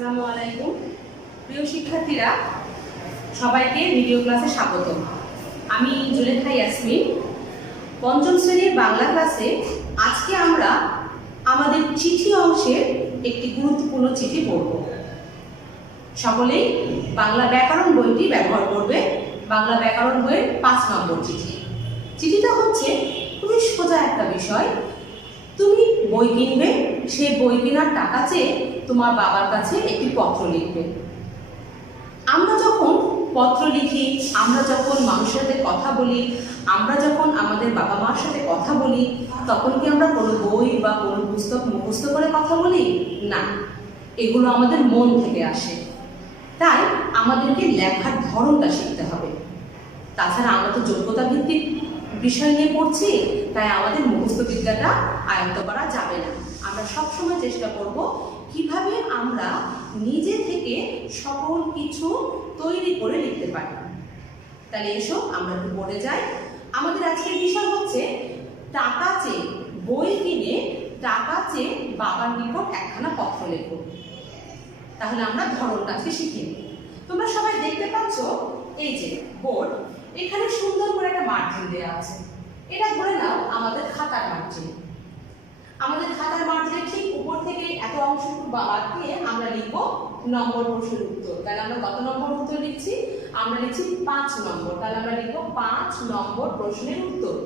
আসসালামু আলাইকুম। প্রিয় শিক্ষার্থীরা, সবাইকে ভিডিও ক্লাসে স্বাগত। আমি জুলেখা ইয়াসমিন, পঞ্চম শ্রেণীর বাংলা ক্লাসে। আজকে আমরা আমাদের চিঠি অংশের একটি গুরুত্বপূর্ণ চিঠি পড়ব। সকলেই বাংলা ব্যাকরণ বইটি ব্যবহার করবে। বাংলা ব্যাকরণ বইয়ের 5 নম্বর চিঠি। চিঠিটা হচ্ছে খুবই সোজা একটা বিষয়। তুমি বই কিনবে, সেই বই কেনার টাকা চেয়ে তোমার বাবার কাছে একটি পত্র লিখবে। আমরা যখন পত্র লিখি, আমরা যখন মানুষের সাথে কথা বলি, আমরা যখন আমাদের বাবা মার সাথে কথা বলি, তখন কি আমরা কোনো বই বা কোনো পুস্তক মুখস্থ করে কথা বলি? না, এগুলো আমাদের মন থেকে আসে। তাই আমাদেরকে লেখার ধরনটা শিখতে হবে। তাছাড়া আমরা তো যোগ্যতা ভিত্তিক বিষয় নিয়ে পড়ছি, তাই আমাদের মুখস্থ বিদ্যাটা আয়ত্ত করা যাবে না। আমরা সবসময় চেষ্টা করব কিভাবে আমরা নিজে থেকে সকল কিছু তৈরি করে লিখতে পারি। তাহলে এসো আমরা একটু পড়ে যাই। আমাদের আজকের বিষয় হচ্ছে টাকা চেয়ে, বই কিনে টাকা চেয়ে বাবার নিকট একখানা পত্র লেখো। তাহলে আমরা ধরনটা আজকে শিখে নিই। তোমরা সবাই দেখতে পাচ্ছ এই যে বোর্ড, এখানে সুন্দর করে একটা মার্জিন দেওয়া আছে। এটা ধরে নাও আমাদের খাতার মার্জিন। আমাদের খাতার মার্জিনের ঠিক উপর থেকে এত অংশটুকু বাদ দিয়ে আমরা লিখব নম্বর প্রশ্নের উত্তর। তাহলে আমরা কত নম্বর উত্তর লিখছি? আমরা লিখছি 5 নম্বর। তাহলে আমরা লিখব 5 নম্বর প্রশ্নের উত্তর।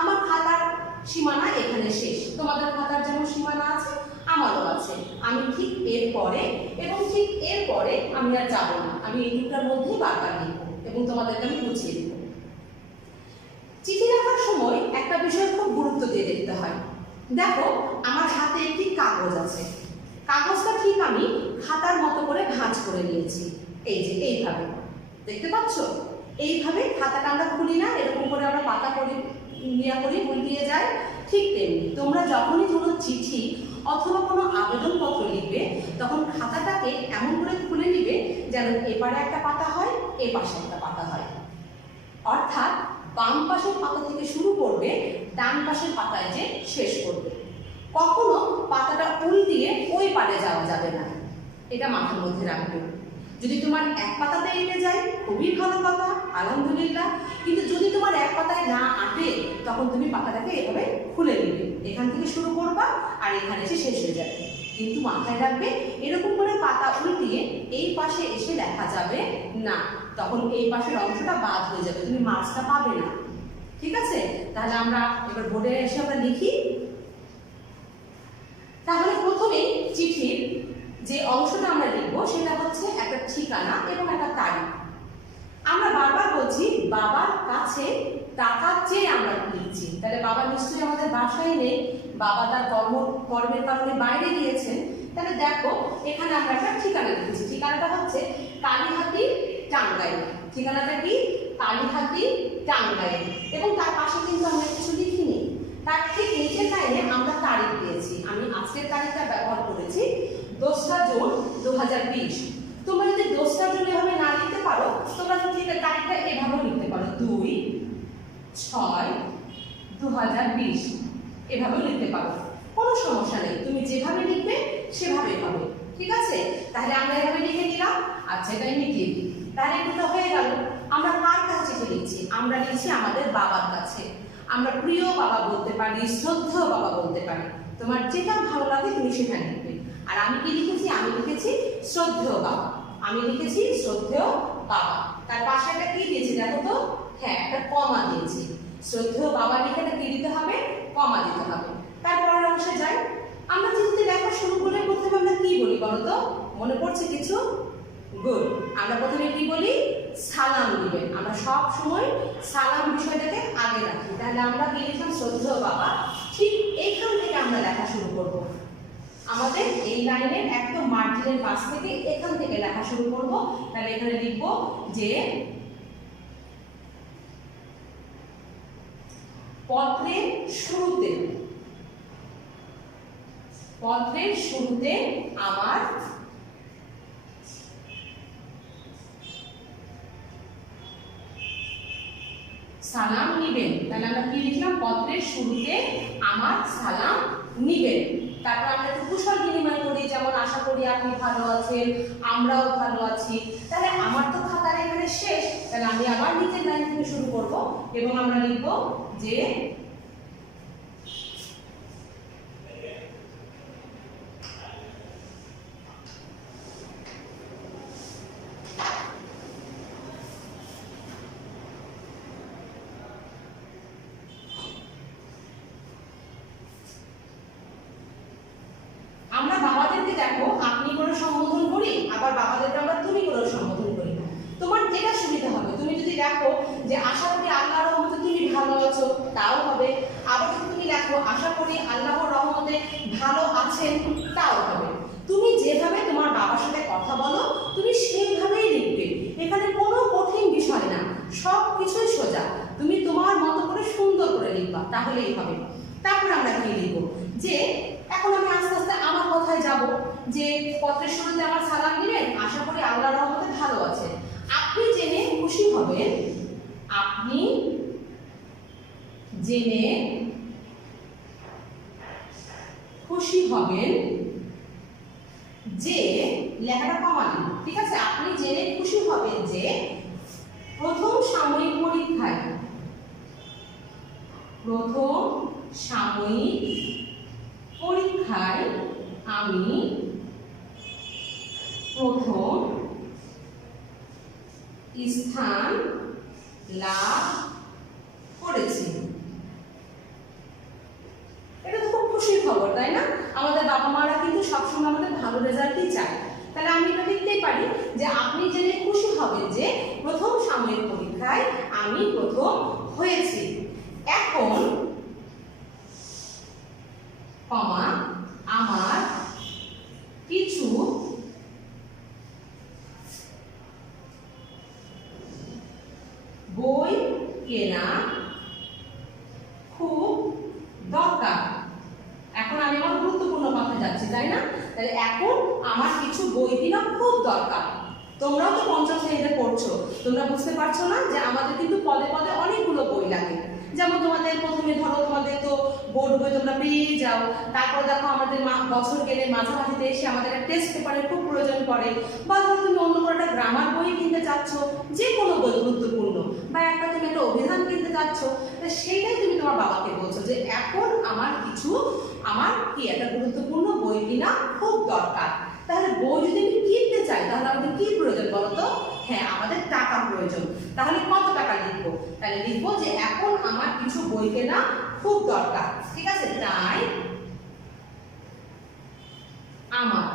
আমার খাতার সীমানা এখানে শেষ। তোমাদের খাতার যেমন সীমানা আছে, আমারও আছে। আমি ঠিক এর পরে এবং ঠিক এর পরে আমি আর যাব না। আমি এই দুটার মধ্যেই বারবার লিখব এবং তোমাদেরকে আমি বুঝিয়ে দেব। চিঠি লেখার সময় একটা বিষয় খুব গুরুত্ব দিয়ে দেখতে হয়। দেখো, আমার হাতে একটি কাগজ আছে। কাগজটা ঠিক আমি খাতার মতো করে ভাঁজ করে নিয়েছি। এই যে এইভাবে দেখতে পাচ্ছ, এইভাবে খাতাটা আমরা খুলি না, এরকম করে আমরা পাতা করে নিয়ে উল্টিয়ে যাই। ঠিক তেমনি তোমরা যখনই কোনো চিঠি অথবা কোনো আবেদনপত্র লিখবে, তখন খাতাটাকে এমন করে খুলে নিবে যেন এপারে একটা পাতা হয়, এ পাশে একটা পাতা হয়। অর্থাৎ বাম পাশের পাতা থেকে শুরু করবে, ডান পাশের পাতায় যে শেষ করবে। কখনো পাতাটা উল্টিয়ে ওই পারে যাওয়া যাবে না, এটা মাথার মধ্যে রাখবে। যদি তোমার এক পাতাতে এঁটে যায়, খুবই ভালো কথা, আলহামদুলিল্লাহ। কিন্তু যদি তোমার এক পাতায় না আঁটে, তখন তুমি পাতাটাকে এভাবে খুলে নিবে। এখান থেকে শুরু করবা আর এখানে এসে শেষ হয়ে যাবে। কিন্তু মাথায় রাখবে, এরকম করে পাতা উল্টিয়ে এই পাশে এসে লেখা যাবে না। তখন এই পাশের অংশটা বাদ হয়ে যাবে, তুমি মার্কসটা পাবে না। ঠিক আছে? তাহলে আমরা এবার বোর্ডে এসে আমরা লিখি। তাহলে প্রথমেই চিঠির যে অংশটা আমরা লিখবো সেটা হচ্ছে একটা ঠিকানা এবং একটা তারিখ। আমরা বারবার বলছি বাবার কাছে টাকা চেয়ে আমরা লিখছি। তাহলে বাবা নিশ্চয়ই আমাদের বাসায় নেই, বাবা তার কর্মের কারণে বাইরে গিয়েছেন। তাহলে দেখো, এখানে আমরা একটা ঠিকানা লিখেছি। ঠিকানাটা হচ্ছে কালীহাতি, টাঙ্গাইল। ঠিকানাটা কি? কালীহাতি, টাঙ্গাইল। এবং তার পাশে কিন্তু আমরা কিছু লিখিনি। তার ঠিক নিচের লাইনে আমরা তারিখ দিয়েছি। আমি আজকের তারিখটা ব্যবহার করেছি 2রা জুন 2020। তোমরা যদি 2রা জুন এভাবে না লিখতে পারো, তোমরা ঠিক তারিখটা এভাবেও লিখতে পারো, 2/6/2020 এভাবেও লিখতে পারো, কোনো সমস্যা নেই। তুমি যেভাবে লিখবে সেভাবেই হবে। ঠিক আছে? তাহলে আমরা এভাবে লিখে নিলাম। আচ্ছা, এটা মিটিয়ে দিই। তাহলে এটা হয়ে গেল। আমরা কার কাছে লিখছি? আমরা লিখছি আমাদের বাবার কাছে। আমরা প্রিয় বাবা বলতে পারি, শ্রদ্ধেয় বাবা বলতে পারি। তোমার যেটা ভালো লাগে তুমি সেটা লিখবে। আর আমি কি লিখেছি? আমি লিখেছি শ্রদ্ধেয় বাবা। আমি লিখেছি শ্রদ্ধেয় বাবা। তার পাশে একটা কি দিয়েছি দেখো তো? হ্যাঁ, একটা কমা দিয়েছি। শ্রদ্ধেয় বাবা লিখে কি দিতে হবে? কমা দিতে হবে। তারপরের অংশে যাই। আমরা চিঠিতে লেখা শুরু করলে প্রথমে আমরা কি বলি বলো তো? মনে পড়ছে কিছু? গুড। আমরা প্রথমে কি বলি? সালাম দিবেন। আমরা সব সময় সালাম বিষয়টাকে আগে রাখি। তাহলে আমরা কি লিখলাম? শ্রদ্ধেয় বাবা। ঠিক এইখান থেকে আমরা লেখা শুরু করব। আমাদের এই লাইনের একদম মার্জিনের পাশ থেকে এখান থেকে লেখা শুরু করব। তাহলে এখানে লিখব যে পত্রের শুরুতে আমার সালাম নিবেন। তাহলে আমরা কি লিখলাম? পত্রের শুরুতে আমার সালাম নিবেন। তারপর আমরা একটু কুশল বিনিময় করি, যেমন আশা করি আপনি ভালো আছেন, আমরাও ভালো আছি। তাহলে আমার তো খাতার এখানে শেষ, তাহলে আমি আবার নিচের লাইন থেকে শুরু করব এবং আমরা লিখব যে আমরা বাবাদেরকে দেখো আপনি করে সম্বোধন করি, আবার বাবাদেরকে আমরা তুমি করে সম্বোধন করি। তোমার যেটা সুবিধা হবে, তুমি যদি দেখো যে আশা করি আল্লাহর রহমতে তুমি ভালো আছো, তাও হবে। আবার যদি তুমি দেখো আশা করি আল্লাহর রহমতে ভালো আছেন, তাও হবে। তুমি যেভাবে তোমার বাবার সাথে কথা বলো তুমি সেইভাবেই লিখবে, এখানে কোনো কঠিন বিষয় না, সব কিছুই সোজা। তুমি তোমার মতো করে সুন্দর করে লিখবা, তাহলেই হবে। তারপর আমরা কি লিখবো, যে এখন আমি আস্তে আস্তে আমার কথায় যাব, যে পত্রের শুরুতে আমার সালাম দিলেন, আশা করি আল্লাহর রহমতে ভালো আছেন। আপনি জেনে খুশি হবেন, আপনি জেনে খুশি হবেন যে, লেখাটা কমালেন, ঠিক আছে, আপনি জেনে খুশি হবেন যে প্রথম সাময়িক পরীক্ষায় আমি প্রথম স্থান লাভ করেছি। এটা তো খুব খুশির খবর, তাই না? আমাদের বাবা মারা কিন্তু সবসময় আমাদের ভালো রেজাল্টই চায়। তাহলে আমি এটা লিখতেই পারি যে আপনি জেনে খুশি হবেন যে প্রথম সাময়িক পরীক্ষায় আমি প্রথম হয়েছি। এখন কমা আমার কিছু বই কেনা খুব দরকার। এখন আমি আমার গুরুত্বপূর্ণ কথা যাচ্ছি, তাই না? তাহলে এখন আমার কিছু বই কেনা খুব দরকার। তোমরাও তো পঞ্চম শ্রেণীতে পড়ছো, তোমরা বুঝতে পারছো না যে আমাদের কিন্তু পদে পদে অনেকগুলো বই লাগে। যেমন তোমাদের প্রথমে ধরো তোমাদের তো বোর্ড বই তোমরা পেয়ে যাও, তারপর দেখো আমাদের বছর গেলে মাঝামাঝিতে এসে আমাদের একটা টেস্ট পেপারের খুব প্রয়োজন পড়ে, বা ধরো তুমি অন্য কোনো একটা গ্রামার বই কিনতে চাচ্ছ, যে কোনো বই গুরুত্বপূর্ণ, বা একটা তুমি একটা অভিধান কিনতে চাচ্ছ, সেইটাই তুমি তোমার বাবাকে বলছো যে এখন আমার কি একটা গুরুত্বপূর্ণ বই কিনা খুব দরকার। তাহলে বই যদি আমি কিনতে চাই তাহলে আমাদের কি প্রয়োজন বলো তো? হ্যাঁ, আমাদের টাকা প্রয়োজন। তাহলে কত টাকা লিখবো? তাহলে লিখবো যে এখন আমার কিছু বই কেনা খুব দরকার, ঠিক আছে? তাই আমার,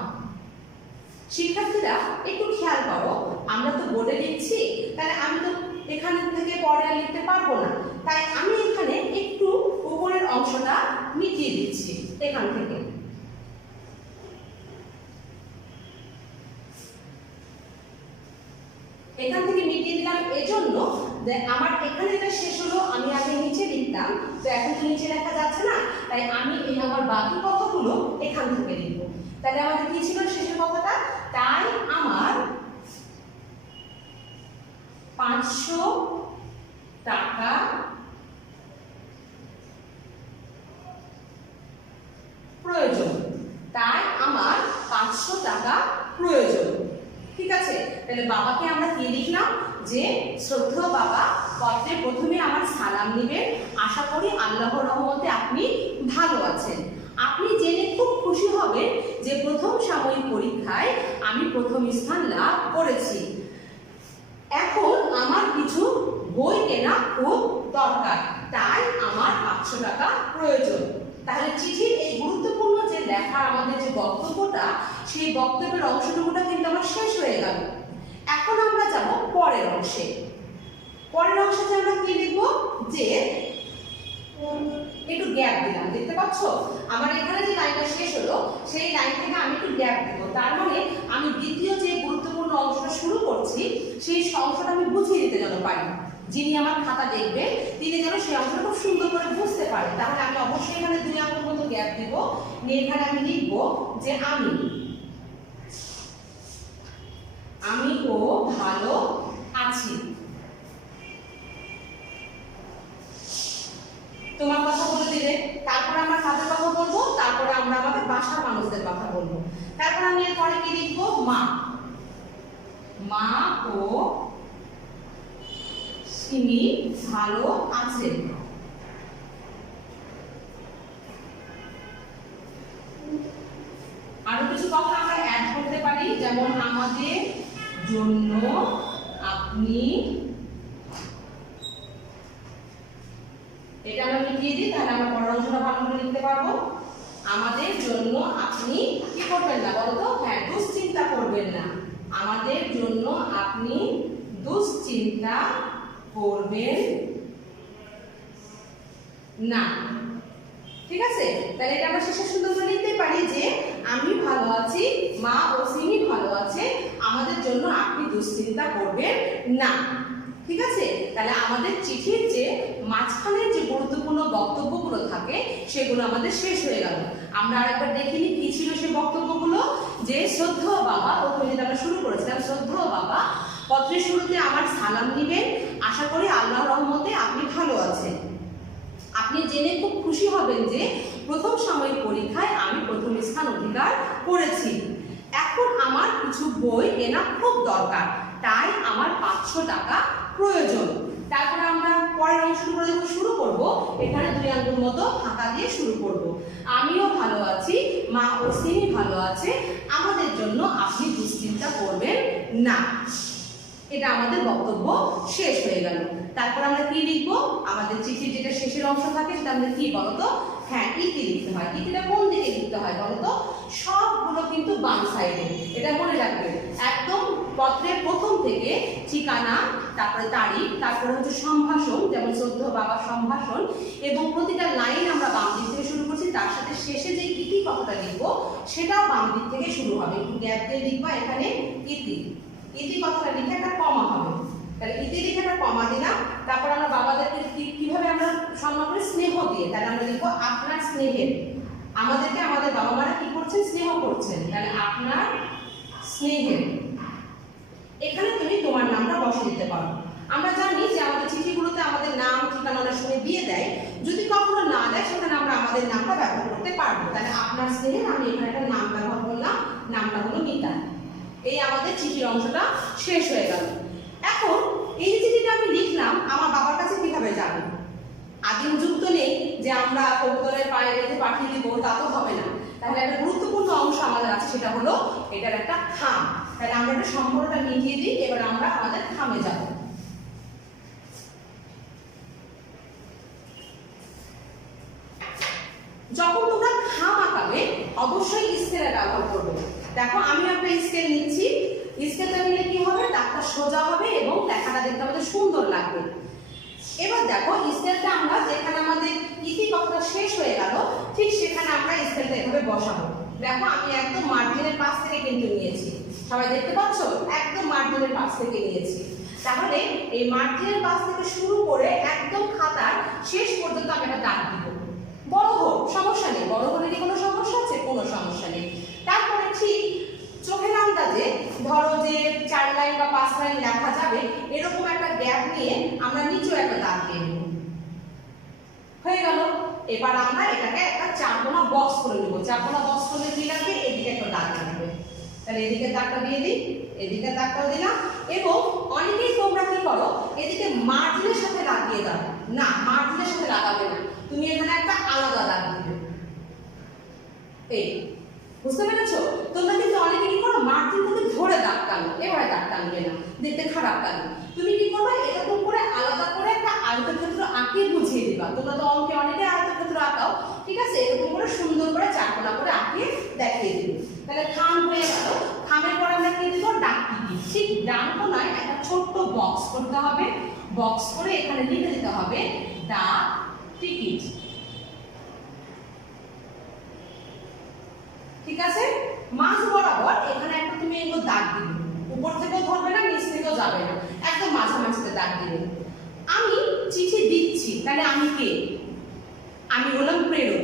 শিক্ষার্থীরা একটু খেয়াল করো, আমরা তো বোর্ডে লিখছি, তাহলে আমি তো এখান থেকে পরে আর লিখতে পারবো না, তাই আমি এখানে একটু উপরের অংশটা মিটিয়ে দিচ্ছি। এখান থেকে মিটিয়ে দিলাম এজন্য যে আমার এখানে যেটা শেষ হলো আমি আগে নিচে লিখতাম, তো এখন তো নিচে লেখা যাচ্ছে না, তাই আমি এই আমার বাকি কথাগুলো এখান থেকে লিখব। তাহলে আমাদের কি ছিল শেষের কথাটা? তাই আমার 500 টাকা প্রয়োজন। তাই আমার 500 টাকা প্রয়োজন, ঠিক আছে? তাহলে বাবাকে আমরা কি লিখলাম যে শ্রদ্ধেয় বাবা, পত্রে প্রথমে আমার সালাম নেবেন, আশা করি আল্লাহর রহমতে আপনি ভালো আছেন। আপনি জেনে খুব খুশি হবেন যে প্রথম সাময়িক পরীক্ষায় আমি প্রথম স্থান লাভ করেছি। এখন আমার কিছু বই কেনা খুব দরকার, তাই আমার 500 টাকা প্রয়োজন। তাহলে চিঠির এই গুরুত্বপূর্ণ যে লেখার আমাদের যে বক্তব্যটা, সেই বক্তব্যের অংশটুকুটা কিন্তু আমার শেষ হয়ে গেল। এখন আমরা যাব পরের অংশে। পরের অংশে আমরা কি লিখব? যে একটু গ্যাপ দিলাম, দেখতে পাচ্ছ আমার এখানে যে লাইনটা শেষ হলো সেই লাইন থেকে আমি একটু গ্যাপ দেব, তার মানে আমি দ্বিতীয় যে গুরুত্বপূর্ণ অংশটা শুরু করছি সেই অংশটা আমি বুঝিয়ে দিতে যেন পারি, যিনি আমার খাতা দেখবে তিনি যেন সেই অংশটা খুব সুন্দর করে বুঝতে পারে। তাহলে আমি অবশ্যই এখানে 2 আঙ্গুল মতো গ্যাপ দিব, নিয়ে এখানে আমি লিখব যে ও ভালো আছি। তোমার কথা বলে দিলে, তারপরে আমরা কাদের কথা বলবো, তারপরে আমরা আমাদের লিখবো? মা। মা ও সিমি ভালো আছে। আরো কিছু কথা আমরা অ্যাড করতে পারি, যেমন আমাদের জন্য আপনি, এটা আমরা লিখিয়ে দিই, তাহলে আমরা পরের অংশটা ভালো করে লিখতে পারবো। আমাদের জন্য আপনি কি করবেন না বলতো? হ্যাঁ, দুশ্চিন্তা করবেন না। আমাদের জন্য আপনি দুশ্চিন্তা করবেন না। ঠিক আছে, তাহলে এটা আমরা শেষে সুন্দর করে লিখতে পারি যে আমি ভালো আছি, মা ও সিমি ভালো আছে, আমাদের জন্য আপনি দুশ্চিন্তা করবেন না। ঠিক আছে, তাহলে আমাদের চিঠির যে মাঝখানের যে গুরুত্বপূর্ণ বক্তব্যগুলো থাকে সেগুলো আমাদের শেষ হয়ে গেল। আমরা আরেকবার দেখিনি কি ছিল সেই বক্তব্যগুলো, যে শ্রদ্ধেয় বাবা, প্রথমে যেটা আমরা শুরু করেছিলাম, শ্রদ্ধেয় বাবা, পত্রের শুরুতে আমার সালাম নিবেন, আশা করি আল্লাহর রহমতে আপনি ভালো আছেন। আপনি জেনে খুব খুশি হবেন যে প্রথম সাময়িক পরীক্ষায় আমি প্রথম স্থান অধিকার করেছি। এখন আমার কিছু বই কেনা খুব দরকার, তাই আমার 500 টাকা প্রয়োজন। তারপরে আমরা পরের অংশগুলো যখন শুরু করব, এখানে 2 আঙ্গুল মতো ফাঁকা দিয়ে শুরু করব। আমিও ভালো আছি, মা ও সিমি ভালো আছে, আমাদের জন্য আপনি দুশ্চিন্তা করবেন না। এটা আমাদের বক্তব্য শেষ হয়ে গেল। তারপর আমরা কি লিখবো? আমাদের চিঠির যেটা শেষের অংশ থাকে সেটা আমাদের কি বলতো? হ্যাঁ, ইতি লিখতে হয়। ইতিটা কোন দিকে লিখতে হয় বলতো? সবগুলো কিন্তু বাম সাইডে, এটা মনে রাখবে। একদম পত্রের প্রথম থেকে ঠিকানা, তারপরে তারিখ, তারপরে হচ্ছে সম্ভাষণ, যেমন শ্রদ্ধেয় বাবার সম্ভাষণ, এবং প্রতিটা লাইন আমরা বাম দিক থেকে শুরু করছি, তার সাথে শেষে যে ইতি কথাটা লিখবো সেটাও বাম দিক থেকে শুরু হবে। একটু গ্যাপ দিয়ে লিখবা এখানে ইতি। ইতি কথাটা লিখে একটা কমা হবে, তাহলে ইতি লিখে একটা কমা দিলাম। তারপর আমরা বাবাদেরকে কিভাবে আমরা সম্মান করি? স্নেহ দিয়ে। তাহলে আমরা লিখবো আপনার স্নেহের। আমাদেরকে আমাদের বাবা মারা কি করছেন? স্নেহ করছেন, তাহলে আপনার স্নেহের। এখানে তুমি তোমার নামটা বসে দিতে পারো। আমরা জানি যে আমাদের চিঠিগুলোতে আমাদের নাম ঠিকানা অনেক সময় দিয়ে দেয়, যদি কখনো না দেয় সেখানে আমরা আমাদের নামটা ব্যবহার করতে পারবো। তাহলে আপনার স্নেহের আমি এখানে একটা নাম ব্যবহার করলাম, নামটা হলো মিতা। এই আমাদের চিঠির অংশটা শেষ হয়ে গেল। এখন এই যে চিঠিটা আমি লিখলাম, আমার বাবার কাছে কিভাবে যাবে? আদিম যুগ তো নেই যে আমরা কবুতরের পায়ে রেখে পাঠিয়ে দিব, তা তো হবে না। তাহলে একটা গুরুত্বপূর্ণ অংশ আমাদের আছে, সেটা হলো এটার একটা খাম। তাহলে আমরা একটা সম্পর্কটা মিটিয়ে দিই, এবার আমরা আমাদের খামে যাব। যখন তোমরা খাম আঁকাবে অবশ্যই স্কেলের ব্যবহার করবে। দেখো আমি একটা স্কেল নিচ্ছি, স্কেলটা নিলে কি হবে? দাগটা সোজা হবে এবং লেখাটা দেখতে আমাদের সুন্দর লাগবে। এবার দেখো স্কেলটা আমরা যেখানে আমাদের ইতি কথাটা শেষ হয়ে গেল, ঠিক সেখানে আমরা স্কেলটা এভাবে বসাবো। দেখো আমি একদম মার্জিনের পাশ থেকে কিন্তু নিয়েছি, সবাই দেখতে পাচ্ছ? একদম মার্জিনের পাশ থেকে নিয়েছি। তাহলে এই মার্জিনের পাশ থেকে শুরু করে একদম খাতার শেষ পর্যন্ত আমি একটা দাগ দিব। বড় হোক সমস্যা নেই, বড় হলে কি কোনো সমস্যা আছে? কোনো সমস্যা নেই। তারপরে ঠিক চোখের আন্দাজে ধরো যে 4 লাইন বা 5 লাইন লেখা যাবে, এরকম একটা গ্যাপ নিয়ে আমরা নিচেও একটা দাগ দিয়ে নেব। হয়ে গেল। এবার আমরা এটাকে একটা 4 কোণা বক্স করে নেব। 4 কোণা বক্স করলে কি লাগবে? এদিকে একটা দাগ লাগবে। তাহলে এদিকে দাগটা দিয়ে দিই, এদিকে দাগটাও দিলাম। এবং অনেকেই তোমরা কি করো? এদিকে মার্জিনের সাথে লাগিয়ে দাও। না, মার্জিনের সাথে লাগাবে না, তুমি এখানে একটা আলাদা দাগ দিবে। এই বুঝতে পেরেছো? তোমরা কিন্তু অনেকে কি করো? মার্জিন থেকে ধরে দাগ টানো, এবারে দাগ টানবে না, দেখতে খারাপ লাগে। তুমি কি করবে? এরকম করে আলাদা করে একটা আয়তক্ষেত্র আঁকিয়ে বুঝিয়ে দিবা। তোমরা তো অঙ্কে অনেকে আয়তক্ষেত্র আঁকাও, ঠিক আছে? এরকম করে সুন্দর করে 4 কোণা করে আঁকিয়ে দেখিয়ে দিবে। তাহলে খাম হয়ে গেল। খামের পর আমরা কি দিব? ডাক টিকিট। ঠিক ডান কোণায় একটা ছোট্ট বক্স করতে হবে, বক্স করে এখানে লিখে দিতে হবে ডাক টিকিট। ঠিক আছে? মাঝ বরাবর এখানে একটা তুমি এগুলো দাগ দিবে, উপর থেকেও ধরবে না, নিচ থেকেও যাবে না, একদম মাঝামাঝিতে দাগ দিবে। আমি চিঠি দিচ্ছি, তাহলে আমি কে? আমি হলাম প্রেরক।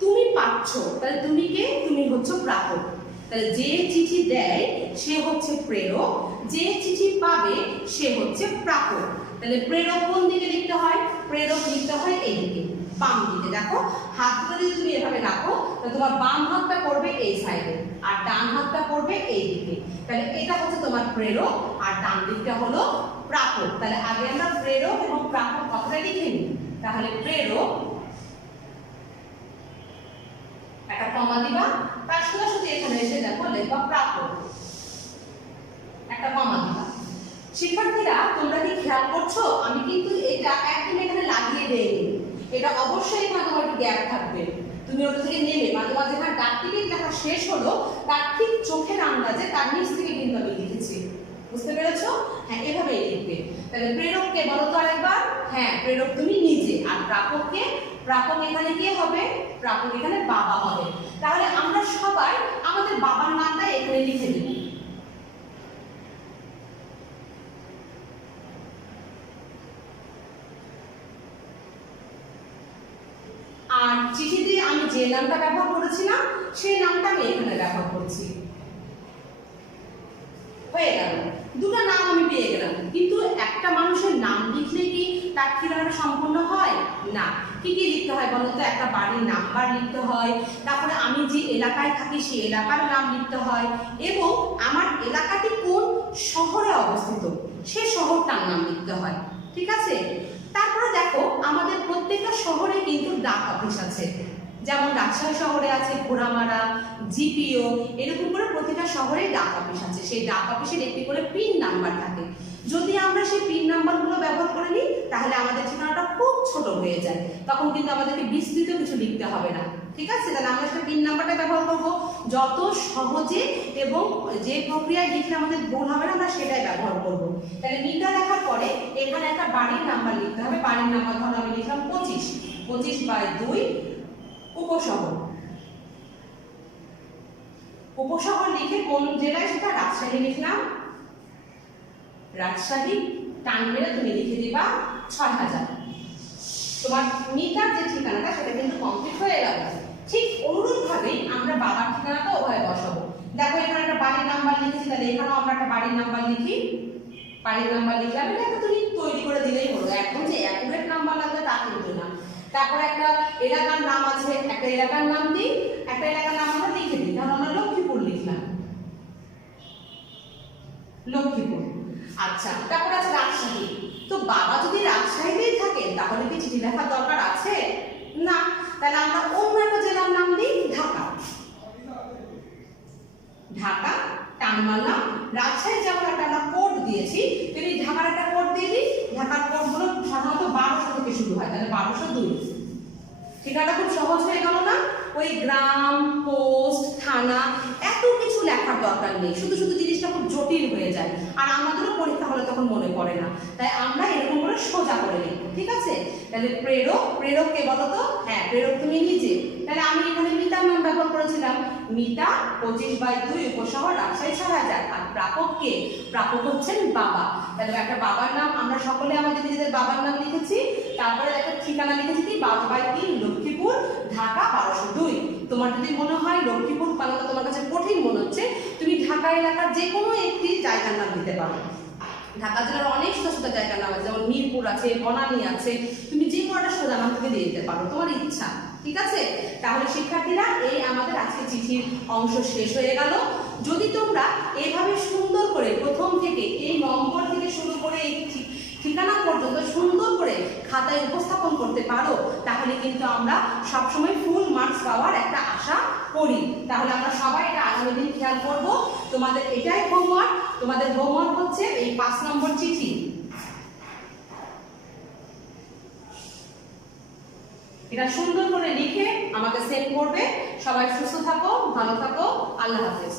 তুমি পাচ্ছ, তাহলে তুমি কে? তুমি হচ্ছে প্রাপক। তাহলে যে চিঠি দেয় সে হচ্ছে প্রেরক, যে চিঠি পাবে সে হচ্ছে প্রাপক। তাহলে প্রেরক কোন দিকে লিখতে হয়? প্রেরক লিখতে হয় এইদিকে। বাম দিকে। দেখো হাতগুলো যদি তুমি এভাবে রাখো তাহলে তোমার বাম হাতটা পড়বে এই সাইডে আর ডান হাতটা পড়বে এই দিকে। তাহলে এটা হচ্ছে তোমার প্রেরক আর ডান দিকটা হলো প্রাপক। তাহলে আগে আমরা প্রেরক এবং প্রাপক কথাটা লিখে নিই। তাহলে প্রেরক একটা কমা দিবা, তার সাথে সাথে এখানে এসে দেখো লিখবা প্রাপক, একটা কমা দিবা। শিক্ষার্থীরা তোমরা কি খেয়াল করছো আমি কিন্তু এটা একদম এখানে লাগিয়ে দেইনি, এটা অবশ্যই এখানে তোমার একটু গ্যাপ থাকবে। তুমি ওটা থেকে নেবে মাঝে মাঝে যেখানে ডাক টিকিট লেখা শেষ হলো তার ঠিক চোখের আন্দাজে তার নিচ থেকে কিন্তু আমি লিখেছি। বুঝতে পেরেছো? হ্যাঁ, এভাবেই লিখবে। তাহলে প্রেরককে বলো তো আরেকবার। হ্যাঁ, প্রেরক তুমি নিজে। আর প্রাপককে, প্রাপক এখানে কে হবে? প্রাপক এখানে বাবা হবে। তাহলে আমরা সবাই আমাদের বাবার নামটা এখানে লিখে দিই। আর চিঠিতে আমি যে নামটা ব্যবহার করেছিলাম সেই নামটা আমি এখানে ব্যবহার করছি। হয়ে গেল, দুটো নাম আমি পেয়ে গেলাম। কিন্তু একটা মানুষের নাম লিখলে কি তার ঠিকানাটা সম্পূর্ণ হয় না? কি কি লিখতে হয় বলো তো? একটা বাড়ির নাম্বার লিখতে হয়, তারপরে আমি যে এলাকায় থাকি সেই এলাকার নাম লিখতে হয়, এবং আমার এলাকাটি কোন শহরে অবস্থিত সে শহরটার নাম লিখতে হয়। ঠিক আছে? তারপরে দেখো আমাদের প্রত্যেকটা শহরে কিন্তু ডাক অফিস আছে। যেমন রাজশাহী শহরে আছে ঘোড়ামারা, জিপিও, এরকম করে প্রতিটা শহরে ডাক অফিস আছে। সেই ডাক অফিসের একটি করে পিন নাম্বার থাকে। যদি আমরা সেই পিন নাম্বারগুলো ব্যবহার করে নিই তাহলে আমাদের ঠিকানাটা খুব ছোট হয়ে যায়, তখন কিন্তু আমাদেরকে বিস্তৃত কিছু লিখতে হবে না। ঠিক আছে? তাহলে আমরা সেই পিন নাম্বারটা ব্যবহার করব যত সহজে এবং যে প্রক্রিয়ায় লিখলে আমাদের ভুল হবে না আমরা সেটাই ব্যবহার করব। তাহলে মিটা লেখার পরে এখানে একটা বাড়ির নাম্বার লিখতে হবে। বাড়ির নাম্বার ধরো আমি লিখলাম 25, 25/2 উপশহর। উপশহর লিখে কোন জেলায় সেটা রাজশাহী লিখলাম, রাজশাহী টান মেরে তুমি লিখে দিবা 6000। তোমার মিটার যে ঠিকানাটা সেটা কিন্তু কমপ্লিট হয়ে গেল। ঠিক অনুরূপভাবেই আমরা বাবার ঠিকানাটা ওভাবে বসাবো। দেখো এখানে একটা বাড়ির নাম্বার লিখেছি, তাহলে এখানেও আমরা একটা বাড়ির নাম্বার লিখি। বাড়ির নাম্বার লিখলাম, এটা তুমি তৈরি করে দিলেই হলো, একদম যে অ্যাকুরেট নাম্বার লাগবে তা কিন্তু না। তারপরে একটা এলাকার নাম আছে, একটা এলাকার নাম দিই, একটা এলাকার নাম আমরা লিখে দিই। ধরো আমরা লক্ষ্মীপুর লিখলাম, লক্ষ্মীপুর। আচ্ছা, তারপর আছে রাজশাহী। তো বাবা যদি রাজশাহীতেই থাকেন তাহলে কি চিঠি লেখার দরকার আছে? না। তাহলে আমরা অন্য একটা জেলার নাম দিই, ঢাকা। ঢাকা টান মারলাম। রাজশাহী যেমন একটা আমরা কোড দিয়েছি তেমনি ঢাকার একটা কোড দিয়ে দিই। ঢাকার কোডগুলো সাধারণত 1200 থেকে শুরু হয়, তাহলে 1202। ঠিকানাটা খুব সহজ হয়ে গেল না? ওই গ্রাম, পোস্ট, থানা এত কিছু লেখার দরকার নেই, শুধু শুধু জিনিসটা খুব জটিল হয়ে যায় আর আমাদেরও পরীক্ষা হলে তখন মনে পড়ে না। তাই আমরা এরকম করে সোজা করে নিই। ঠিক আছে? তাহলে প্রেরক, প্রেরককে বলো তো। হ্যাঁ, প্রেরক তুমি নিজে। তাহলে আমি এখানে মিতার নাম ব্যবহার করেছিলাম, মিতা 25/2 উপশহর রাজশাহী 6000। আর প্রাপককে, প্রাপক হচ্ছেন বাবা। তাহলে একটা বাবার নাম আমরা সকলে আমাদের নিজেদের বাবার নাম লিখেছি। তারপরে একটা ঠিকানা লিখেছি কি 12/3 লক্ষ্মীপুর, ঢাকা 1202। তোমার যদি মনে হয় লক্ষ্মীপুর বানানো তোমার কাছে কঠিন মনে হচ্ছে, তুমি ঢাকা এলাকার যে কোনো একটি জায়গার নাম দিতে পারো। ঢাকা জেলার অনেক সোজা সোজা জায়গার নাম আছে, যেমন মিরপুর আছে, বনানী আছে, তুমি যে কোনো একটা সোজা নাম থেকে দিয়ে দিতে পারো, তোমার ইচ্ছা। ঠিক আছে? তাহলে শিক্ষার্থীরা এই আমাদের আজকে চিঠির অংশ শেষ হয়ে গেল। যদি তোমরা এইভাবে সুন্দর করে প্রথম থেকে এই নম্বর থেকে শুরু করে এই ঠিকানা পর্যন্ত সুন্দর করে খাতায় উপস্থাপন করতে পারো তাহলে কিন্তু আমরা সবসময় ফুল মার্কস পাওয়ার একটা আশা করি। তাহলে আমরা সবাই এটা আগামী দিন খেয়াল করব। তোমাদের এটাই হোমওয়ার্ক। তোমাদের হোমওয়ার্ক হচ্ছে এই 5 নম্বর চিঠি। এটা সুন্দর করে লিখে আমাকে সেন্ড করবে। সবাই সুস্থ থাকো, ভালো থাকো, আল্লাহ হাফেজ।